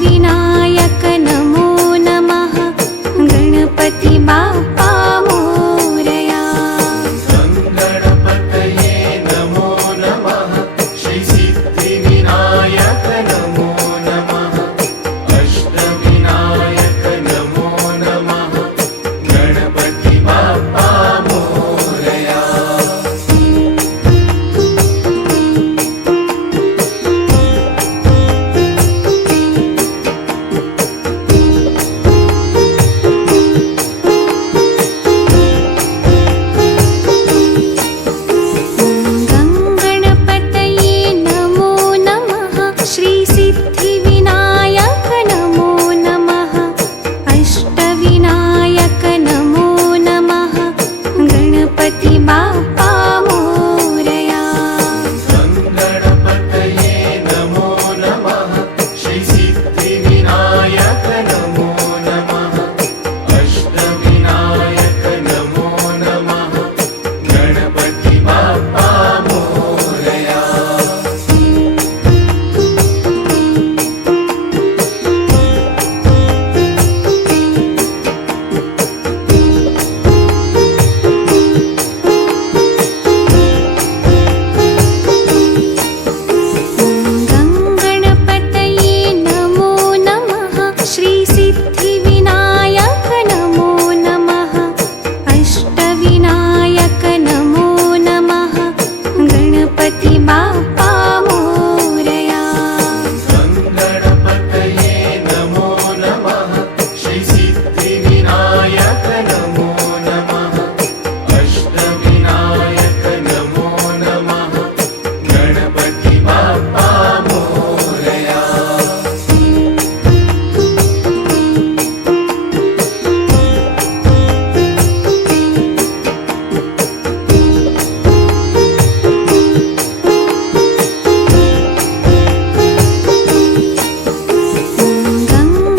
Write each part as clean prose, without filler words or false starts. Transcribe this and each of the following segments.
अष्टविनायक नमो नमः गणपति बाप्पा मोरया। गणपतये नमो नमः श्री सिद्धिविनायक नमो नमः अष्टविनायक नमो नमः गणपति बाप्पा मोरया। गणपतये नमो नमः श्री सिद्धिविनायक नमो नमः अष्टविनायक नमो नमः गणपति बाप्पा मोरया। गणपतये नमो नमः श्री सिद्धिविनायक नमो नमः अष्टविनायक नमो नमः गणपति बाप्पा मोरया। गणपतये नमो नमः श्री सिद्धिविनायक नमो नमः अष्टविनायक नमो नमः गणपति बाप्पा मोरया। गणपतये नमो नमः श्री सिद्धिविनायक नमो नमः अष्टविनायक नमो नमः गणपति बाप्पा मोरया।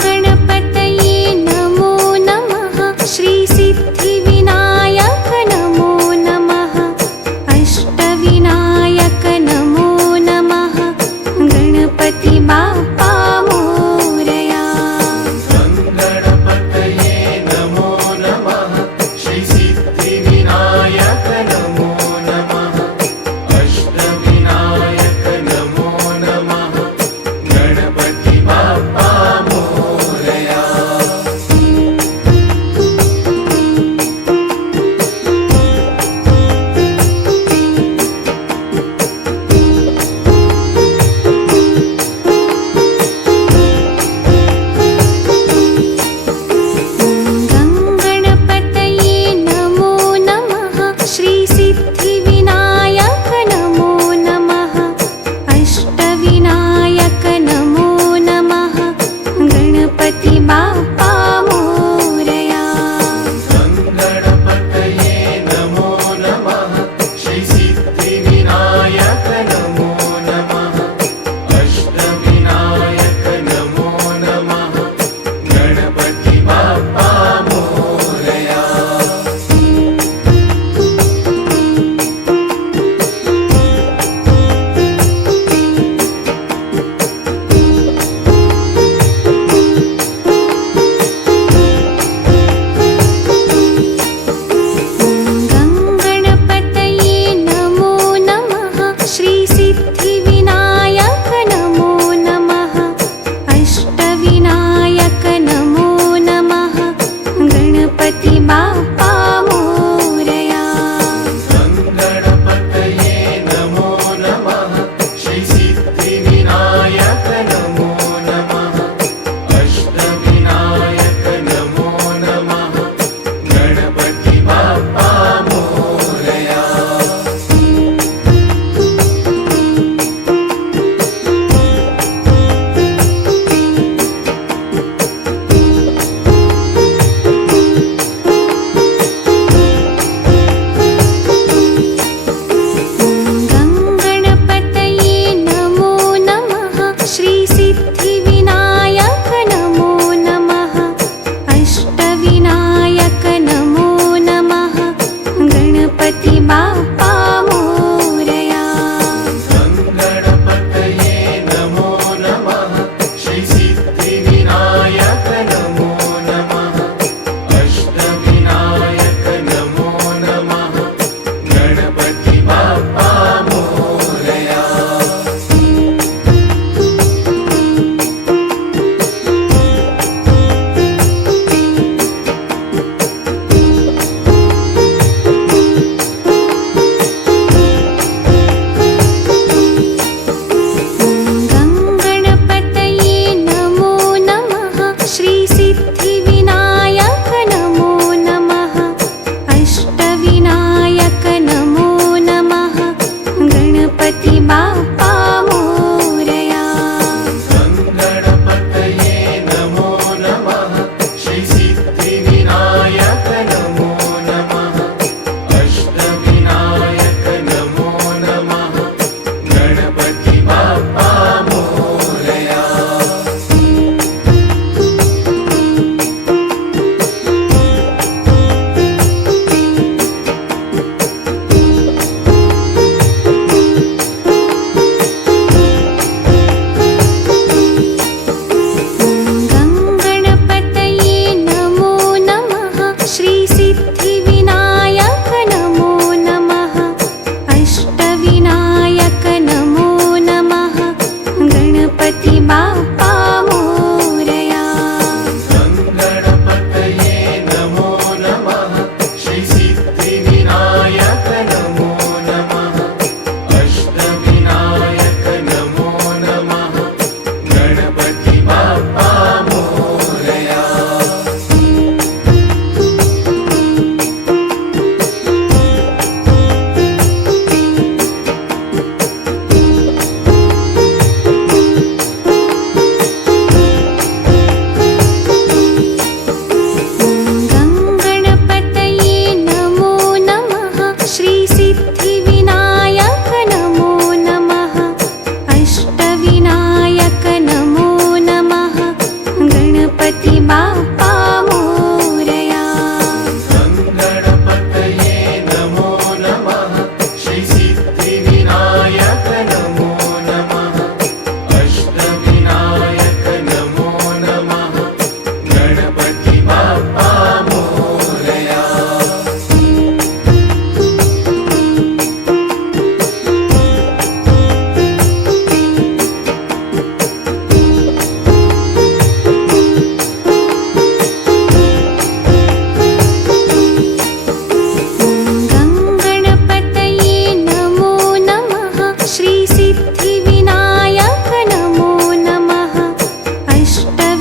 गणपतये नमो नमः श्री सिद्धिविनायक नमो नमः अष्टविनायक नमो नमः गणपति बाप्पा मोरया। गणपतये नमो नमः श्री सिद्धिविनायक नमो नमः अष्टविनायक नमो नमः गणपति बाप्पा मोरया। गणपतये नमो नमः श्री सिद्धिविनायक नमो नमः अष्टविनायक नमो नमः गणपति बाप्पा मोरया। गणपतये नमो नमः श्री सिद्धिविनायक नमो नमः अष्टविनायक नमो नमः गणपति बाप्पा मोरया। गणपतये नमो नमः श्री सिद्धिविनायक नमो नमः अष्टविनायक नमो नमः गणपति बाप्पा मोरया। गणपतये नमो नमः श्री सिद्धिविनायक नमो नमः अष्टविनायक नमो नमः गणपति बाप्पा मोरया।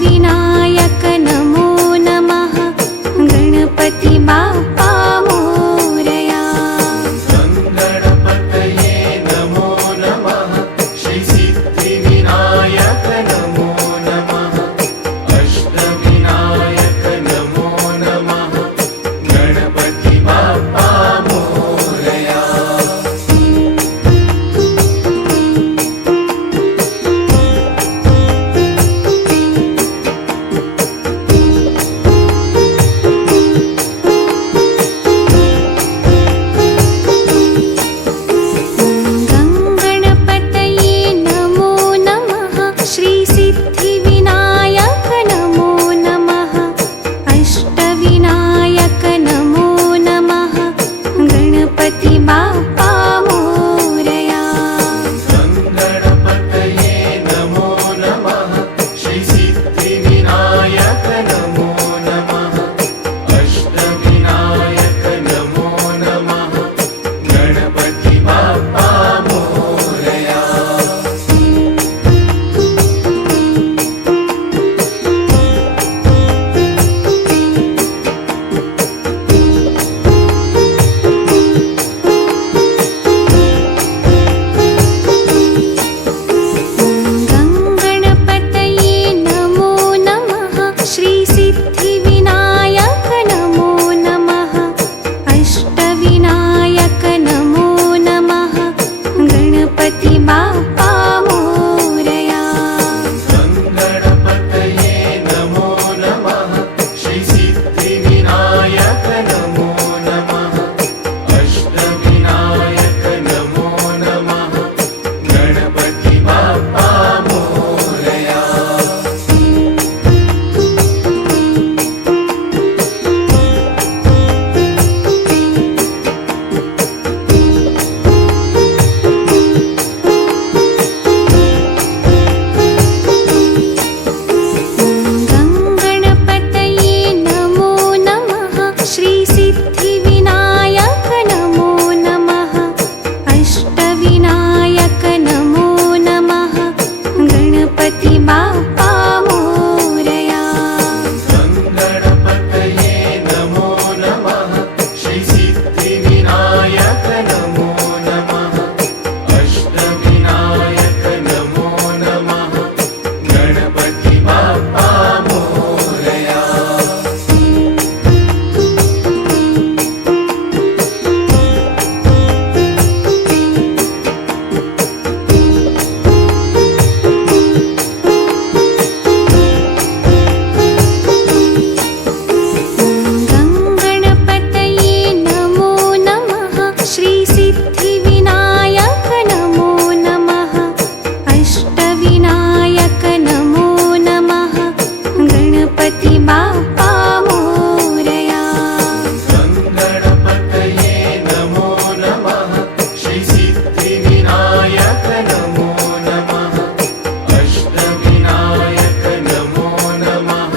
अष्टविनायक नमो नमः गणपति बाप्पा मोरया। गणपतये नमो नमः श्री सिद्धिविनायक नमो नमः अष्टविनायक नमो नमः गणपति बाप्पा मोरया। गणपतये नमो नमः श्री सिद्धिविनायक नमो नमः अष्टविनायक नमो नमः गणपति बाप्पा मोरया। गणपतये नमो नमः श्री सिद्धिविनायक नमो नमः अष्टविनायक नमो नमः गणपति बाप्पा मोरया। गणपतये नमो नमः श्री सिद्धिविनायक नमो नमः अष्टविनायक नमो नमः गणपति बाप्पा मोरया। गणपतये नमो नमः श्री सिद्धिविनायक नमो नमः अष्टविनायक नमो नमः गणपति बाप्पा मोरया। गणपतये नमो नमः श्री सिद्धिविनायक नमो नमः अष्टविनायक नमो नमः गणपति बाप्पा मोरया। गणपतये नमो नमः श्री सिद्धिविनायक नमो नमः अष्टविनायक नमो नमः गणपति बाप्पा मोरया। गणपतये नमो नमः श्री सिद्धिविनायक नमो नमः अष्टविनायक नमो नमः गणपति बाप्पा मोरया। गणपतये नमो नमः श्री सिद्धिविनायक नमो नमः अष्टविनायक नमो नमः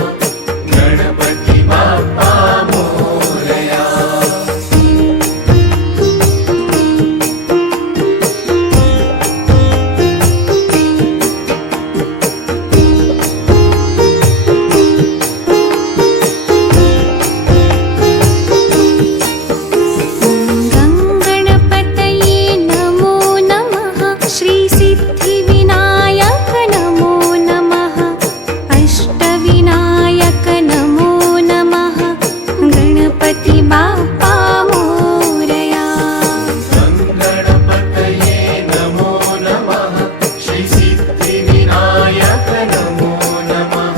गणपति बाप्पा मोरया। गणपतये नमो नमः श्री सिद्धिविनायक नमो नमः अष्टविनायक नमो नमः गणपति बाप्पा मोरया। गणपतये नमो नमः श्री सिद्धिविनायक नमो नमः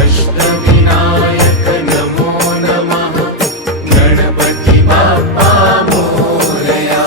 अष्टविनायक नमो नमः गणपति बाप्पा मोरया।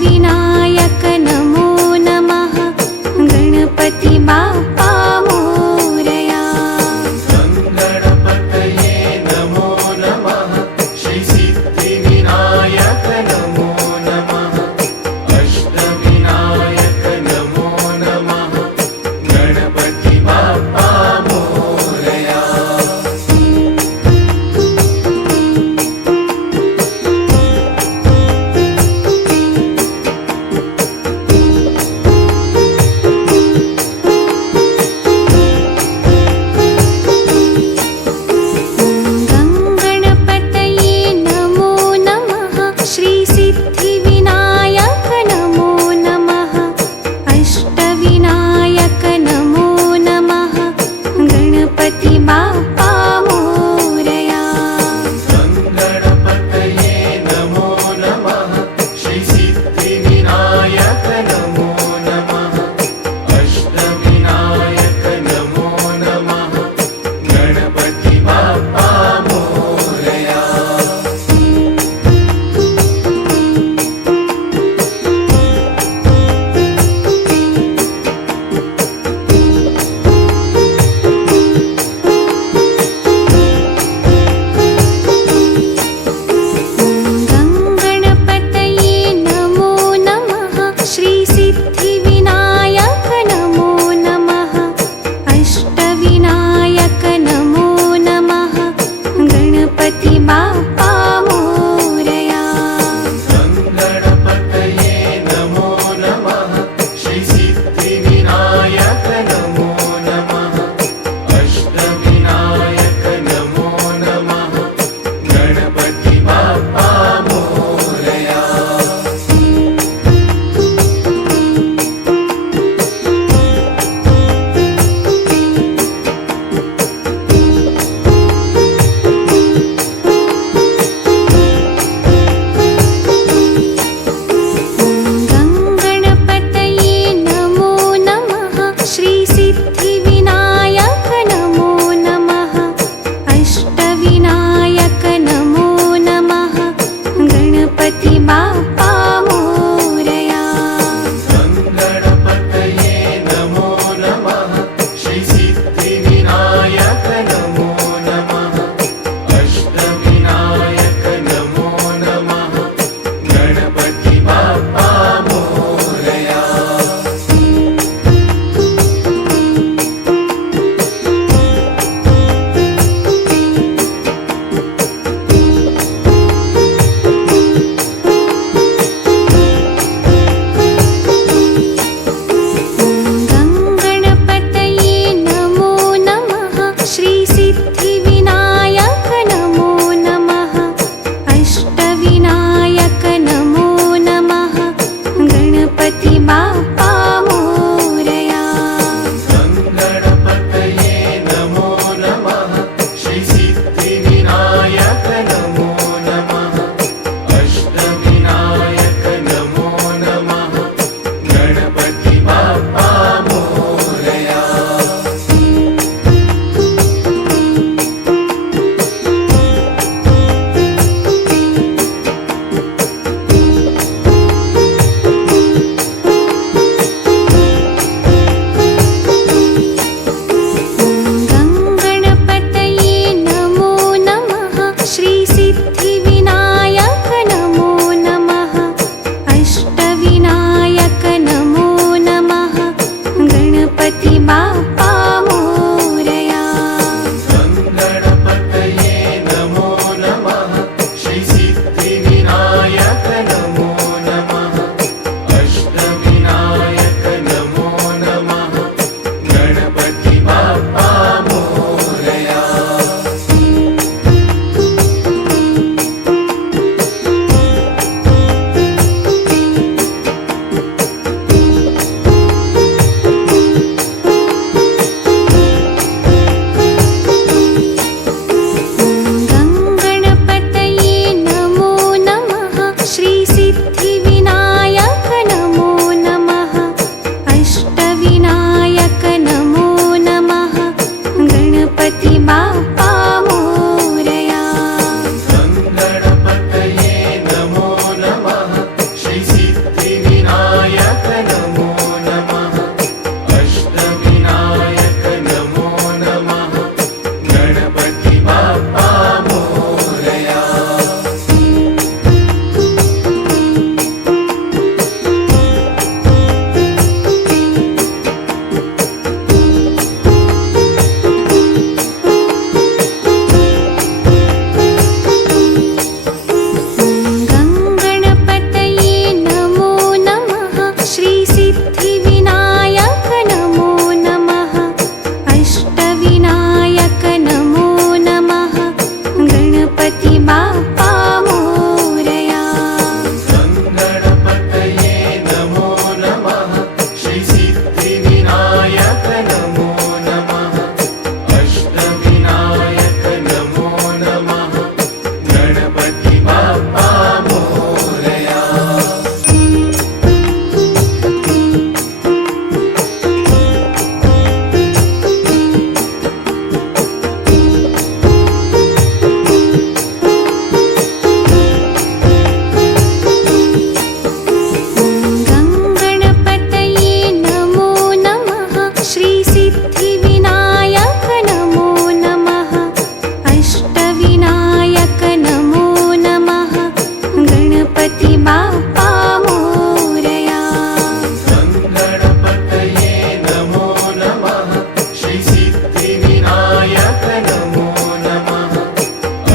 अष्टविनायक नमो नमः गणपति बाप्पा मोरया गणपतये नमो नमः श्री सिद्धिविनायक नमो नमः अष्टविनायक नमो नमः गणपति बाप्पा मोरया अष्टविनायक नमो नमः अष्टविनायक नमो नमः गणपती बाप्पा मोरया गणपतये नमो नमः श्रीसिद्धिविनायक नमो नमः अष्टविनायक नमो नमः गणपति बाप्पा मोरया गणपतये नमो नमः श्रीसिद्धिविनायक नमो नमः अष्टविनायक नमो नमः गणपती बाप्पा मोरया गणपतये नमो नमः श्रीसिद्धिविनायक नमो नमः अष्टविनायक नमो नमः गणपति बाप्पा मोरया गणपतये नमो नमः श्रीसिद्धिविनायक नमो नमः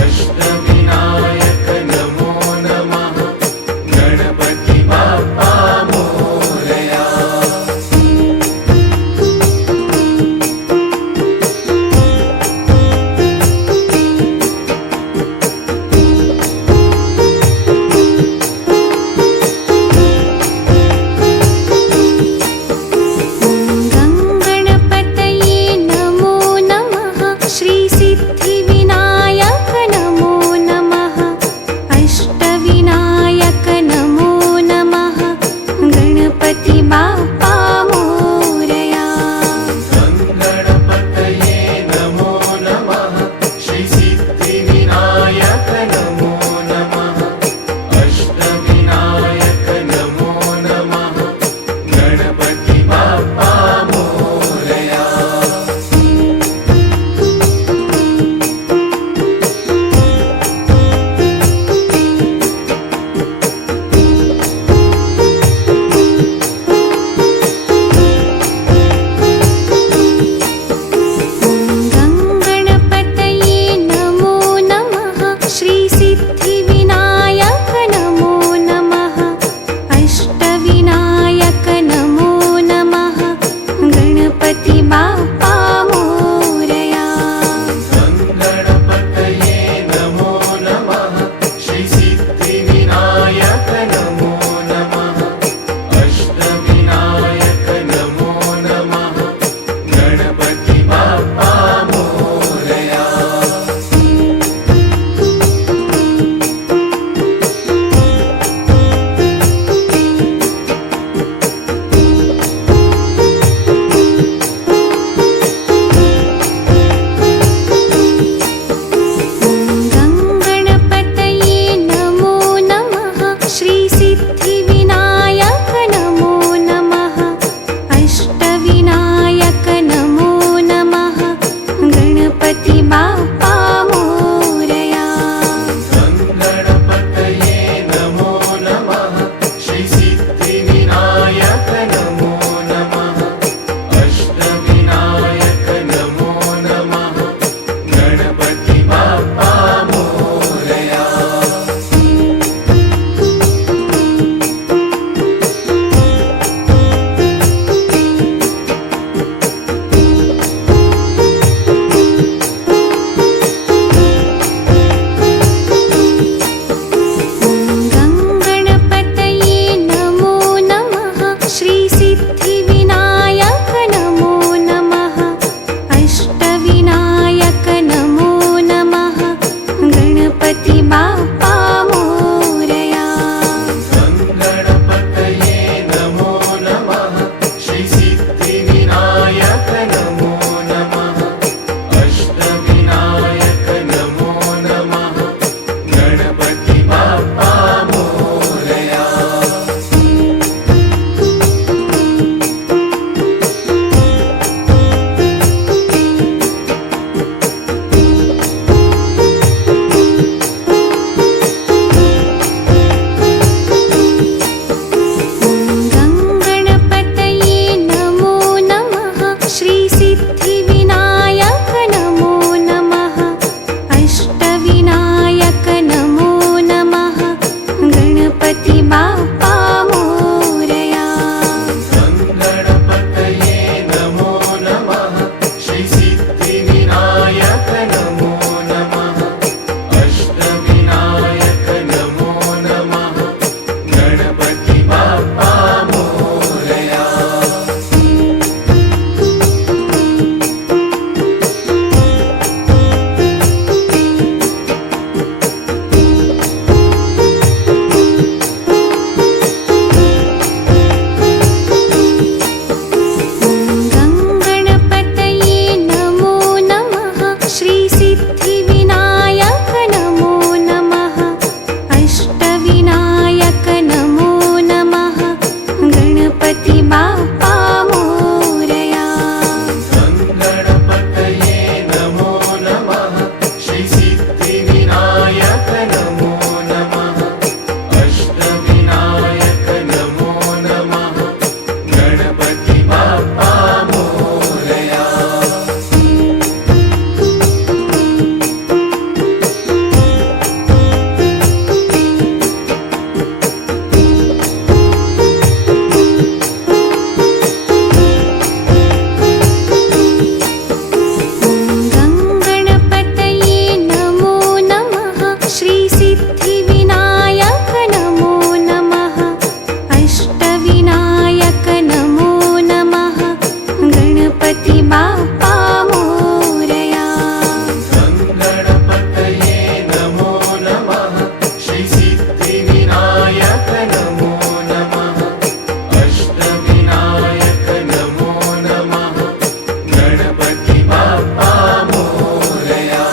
अष्टविनायक नमो नमः गणपती बाप्पा मोरया गणपतये नमो नमः श्रीसिद्धिविनायक नमो नमः अष्टविनायक नमो नमः गणपति बाप्पा मोरया गणपतये नमो नमः श्रीसिद्धिविनायक नमो नमः अष्टविनायक नमो नमः गणपती बाप्पा मोरया गणपतये नमो नमः श्रीसिद्धिविनायक नमो नमः अष्टविनायक नमो नमः गणपति बाप्पा मोरया गणपतये नमो नमः श्रीसिद्धिविनायक नमो नमः अष्टविनायक नमो नमः गणपती बाप्पा मोरया अष्टविनायक नमो नमः गणपती बाप्पा मोरया गणपतये नमो नमः श्री सिद्धिविनायक नमो नमः अष्टविनायक नमो नमः गणपती बाप्पा मोरया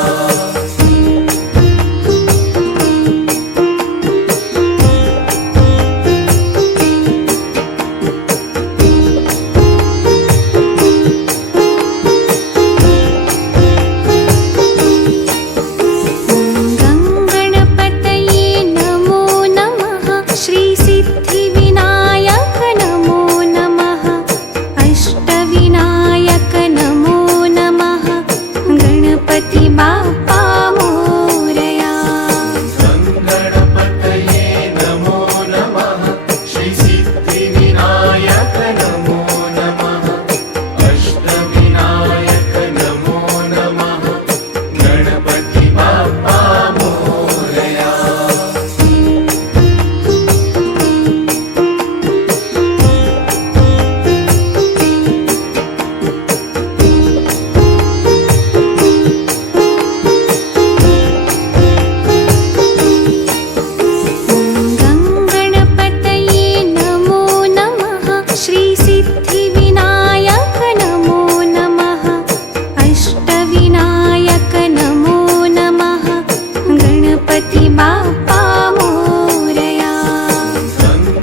गणपतये नमो नमः श्री सिद्धिविनायक नमो नमः अष्टविनायक नमो नमः गणपती बाप्पा मोरया गणपतये नमो नमः श्री सिद्धिविनायक नमो नमः अष्टविनायक नमो नमः गणपती बाप्पा मोरया गणपतये नमो नमः श्री सिद्धिविनायक नमो नमः अष्टविनायक नमो नमः गणपती बाप्पा मोरया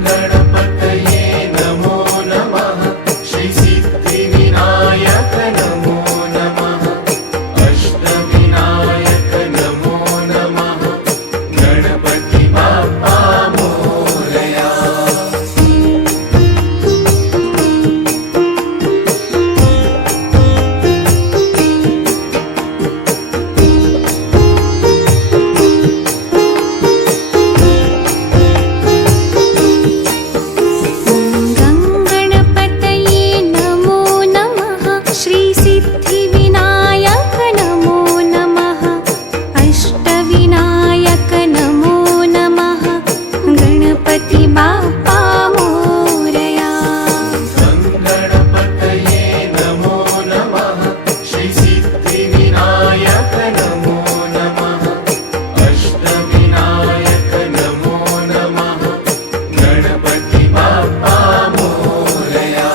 गणपतये नमो नमः श्री सिद्धिविनायक नमो नमः अष्टविनायक नमो नमः गणपती बाप्पा मोरया गणपतये नमो नमः श्री सिद्धिविनायक नमो नमः अष्टविनायक नमो नमः गणपती बाप्पा मोरया गणपतये नमो नमः श्री सिद्धिविनायक नमो नमः अष्टविनायक नमो नमः गणपती बाप्पा मोरया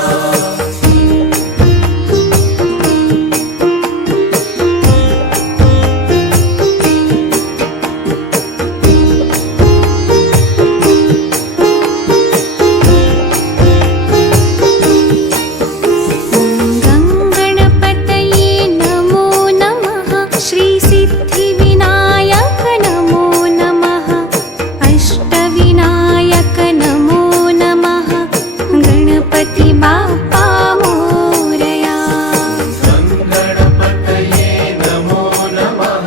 गणपतये नमो नमः श्री सिद्धिविनायक नमो नमः अष्टविनायक नमो नमः गणपती बाप्पा मोरया गणपतये नमो नमः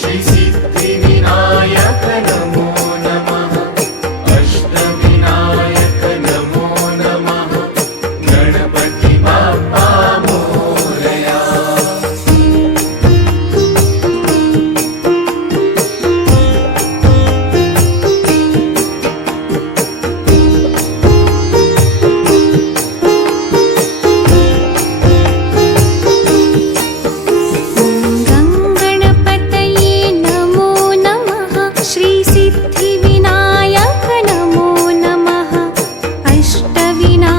श्री सिद्धिविनायक नमो नमः अष्टविनायक नमो नमः गणपती बाप्पा मोरया गणपतये नमो नमः श्री सिद्धिविनायक नमो नमः अष्टविनायक